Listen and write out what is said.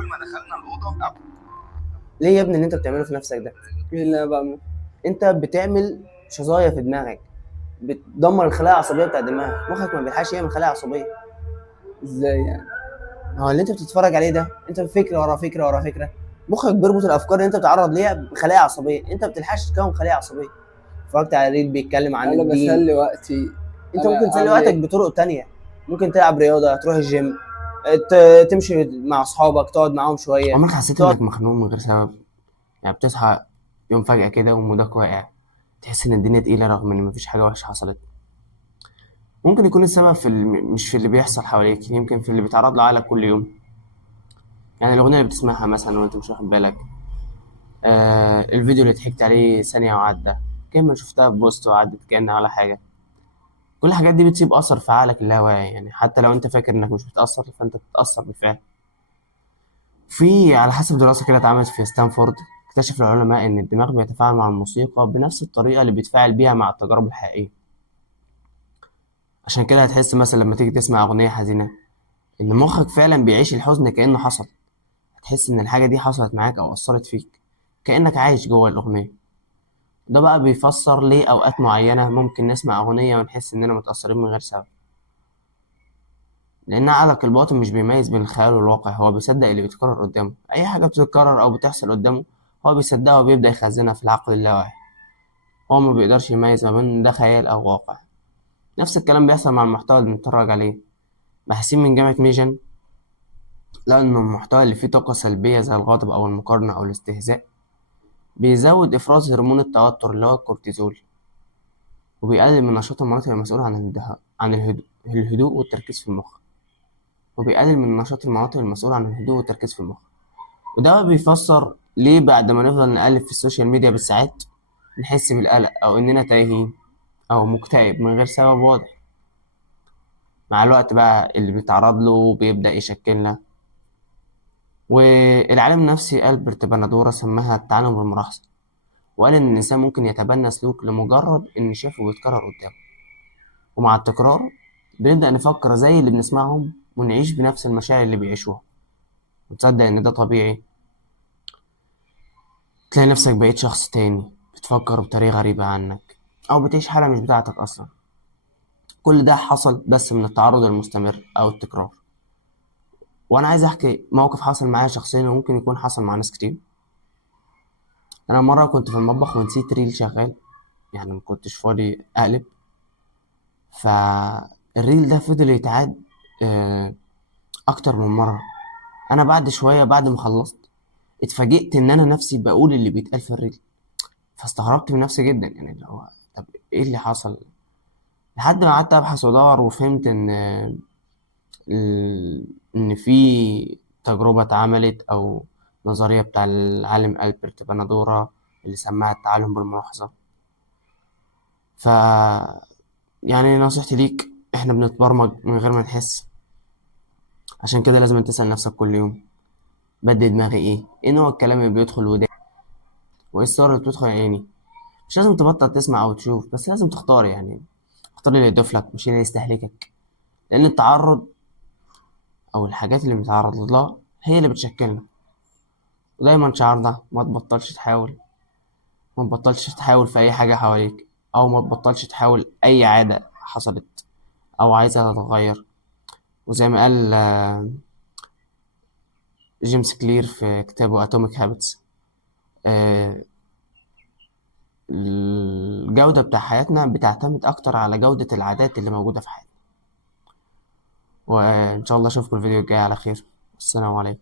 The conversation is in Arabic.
اول ما دخلنا الاوضه. ليه يا ابني اللي انت بتعمله في نفسك ده؟ ايه اللي انا بعمله؟ انت بتعمل شظايا في دماغك، بتدمر الخلايا العصبيه بتاع دماغك، مخك ما بيلحقش يعمل خلايا عصبيه. ازاي يعني؟ هو اللي انت بتتفرج عليه ده، انت فكره ورا فكره ورا فكره، مخك بيربط الافكار اللي انت بتتعرض ليها بخلايا عصبيه، انت ما بتلحقش تكون خلايا عصبيه. اتفرجت على ريل بيتكلم عن انا الدين. بسلي وقتي. انت ممكن انا تسلي اعمل وقتك ايه؟ بطرق تانية، ممكن تلعب رياضه، تروح الجيم، تمشي مع اصحابك، تقعد معاهم شويه، عمرك حسيت تقعد. انك مخنوق من غير سبب؟ يعني بتصحى يوم فجأة كده ومودك واقع، تحس ان الدنيا تقيلة رغم ان مفيش حاجة وحشة حصلت. ممكن يكون السبب مش في اللي بيحصل حواليك، يمكن في اللي بيتعرض له عقلك كل يوم. يعني الأغنية اللي بتسمعها مثلا وانت مش واخد بالك، الفيديو اللي ضحكت عليه ثانية وعدى، كلمة شفتها في بوست وعدت كأنها ولا حاجة. كل الحاجات دي بتسيب أثر في عقلك اللاواعي، يعني حتى لو انت فاكر انك مش بتأثر فانت بتتأثر بالفعل. على حسب دراسة كده اتعملت في ستانفورد، اكتشف العلماء إن الدماغ بيتفاعل مع الموسيقى بنفس الطريقة اللي بيتفاعل بيها مع التجارب الحقيقية. عشان كده هتحس مثلا لما تيجي تسمع أغنية حزينة إن مخك فعلا بيعيش الحزن كأنه حصل. هتحس إن الحاجة دي حصلت معاك أو أثرت فيك، كأنك عايش جوه الأغنية. ده بقى بيفسر ليه أوقات معينة ممكن نسمع أغنية ونحس إننا متأثرين من غير سبب، لأن عقلك الباطن مش بيميز بين الخيال والواقع، هو بيصدق اللي بيتكرر قدامه. أي حاجة بتتكرر أو بتحصل قدامه هو بيصدقها وبيبدأ يخزنها في العقل اللاواعي. هو ما بيقدرش يميز ما بين ده خيال أو واقع. نفس الكلام بيحصل مع المحتوى اللي بنتفرج عليه. باحثين من جامعة ميشن لقوا إن المحتوى اللي فيه طاقة سلبية زي الغضب أو المقارنة أو الاستهزاء بيزود إفراز هرمون التوتر اللي هو الكورتيزول، وبيقلل من نشاط المناطق المسؤولة الهدوء والتركيز في المخ. وده بقى بيفسر ليه بعد ما نفضل نقلب في السوشيال ميديا بالساعات نحس بالقلق أو إننا تايهين أو مكتئب من غير سبب واضح. مع الوقت بقى اللي بيتعرض له بيبدأ يشكلنا. والعالم النفسي ألبرت بندورة سماها التعلم بالملاحظة، وقال إن الإنسان ممكن يتبنى سلوك لمجرد إن شافه بيتكرر قدامه، ومع التكرار بنبدأ نفكر زي اللي بنسمعهم ونعيش بنفس المشاعر اللي بيعيشوها وتصدق إن ده طبيعي. تلاقي نفسك بقيت شخص تاني بتفكر بطريقة غريبة عنك أو بتعيش حالة مش بتاعتك أصلا. كل ده حصل بس من التعرض المستمر أو التكرار. وأنا عايز أحكي موقف حصل معايا شخصيا وممكن يكون حصل مع ناس كتير. أنا مرة كنت في المطبخ ونسيت ريل شغال، يعني مكنتش فاضي أقلب، فالريل ده فضل يتعاد أكتر من مرة. أنا بعد شوية بعد ما خلصت اتفاجئت إن أنا نفسي بقول اللي بيتقال في الريل، فاستغربت من نفسي جدا، يعني اللي هو طب إيه اللي حصل؟ لحد ما قعدت أبحث وأدور وفهمت إن في تجربة اتعملت أو نظرية بتاع العالم ألبرت بندورة اللي سماها التعلم بالملاحظة. ف يعني نصيحتي ليك، إحنا بنتبرمج من غير ما نحس. عشان كده لازم تسأل نفسك كل يوم، بدي دماغي إيه نوع الكلام اللي بيدخل وداني، وإيه الصور اللي بتدخل عيني. مش لازم تبطل تسمع أو تشوف، بس لازم تختار، يعني اختار اللي يضيف لك مش اللي يستهلكك. لأن التعرض أو الحاجات اللي بنتعرض لها هي اللي بتشكلنا. ودايما شعارنا ما تبطلش تحاول في أي حاجة حواليك، أو ما تبطلش تحاول أي عادة حصلت أو عايزة تتغير. وزي ما قال جيمس كلير في كتابه Atomic Habits، الجودة بتاع حياتنا بتعتمد أكتر على جودة العادات اللي موجودة في حياتنا. وإن شاء الله أشوفكم الفيديو الجاي على خير. السلام عليكم.